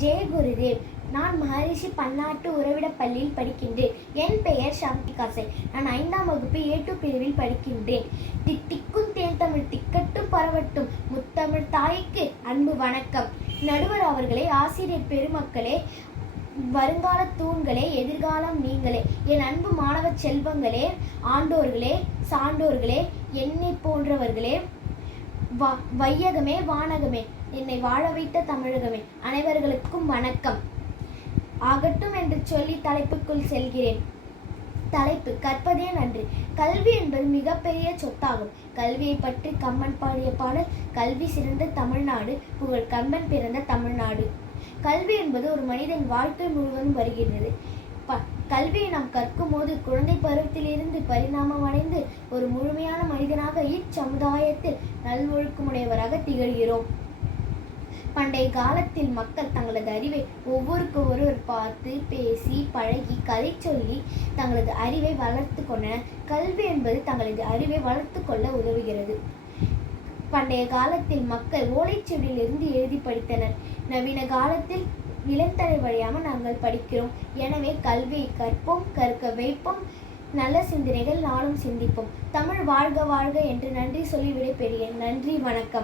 ஜெய குருதேவ் நான் மகரிஷி பன்னாட்டு உறவிடப் பள்ளியில் படிக்கின்றேன். என் பெயர் சாந்திகாசை நான் ஐந்தாம் வகுப்பு ஏ டூ பிரிவில் படிக்கின்றேன். தித்திக்கும் தேன் தமிழ் திக்கட்டும் பரவட்டும். முத்தமிழ் தாய்க்கு அன்பு வணக்கம். நடுவர் அவர்களே ஆசிரியர் பெருமக்களே வருங்கால தூண்களே எதிர்காலம் நீங்களே. என் அன்பு மாணவ செல்வங்களே ஆண்டோர்களே சான்றோர்களே என்னை போன்றவர்களே வா- வையகமே வானகமே என்னை வாழ வைத்த தமிழகமே அனைவர்களுக்கும் வணக்கம். ஆகட்டும் என்று சொல்லி தலைப்புக்குள் செல்கிறேன். தலைப்பு கற்பதே நன்று. கல்வி என்பது மிகப்பெரிய சொத்தாகும். கல்வியை பற்றி கம்மன் பாடிய பாடல் கல்வி சிறந்த தமிழ்நாடு புகழ் கம்பன் பிறந்த தமிழ்நாடு. கல்வி என்பது ஒரு மனிதன் வாழ்க்கை முழுவதும் வருகிறது ப கல்வியை நாம் கற்கும் போது குழந்தை பருவத்திலிருந்து பரிணாமம் அடைந்து ஒரு முழுமையான மனிதனாக இச்சமுதாயத்தில் நல்வொழுக்கமுடையவராக திகழ்கிறோம். பண்டைய காலத்தில் மக்கள் தங்களது அறிவை ஒவ்வொருக்கு ஒருவர் பார்த்து பேசி பழகி கதை சொல்லி தங்களது அறிவை வளர்த்து கொண்டனர் கல்வி என்பது தங்களது அறிவை வளர்த்து கொள்ள உதவுகிறது. பண்டைய காலத்தில் மக்கள் ஓலைச்சுவடியிலிருந்து எழுதி படித்தனர். நவீன காலத்தில் இளந்தலை வழியாக நாங்கள் படிக்கிறோம். எனவே கல்வியை கற்போம் கற்க வைப்போம் நல்ல சிந்தனைகள் நாளும் சிந்திப்போம். தமிழ் வாழ்க வாழ்க என்று நன்றி சொல்லி விடைபெறுகிறேன். நன்றி வணக்கம்.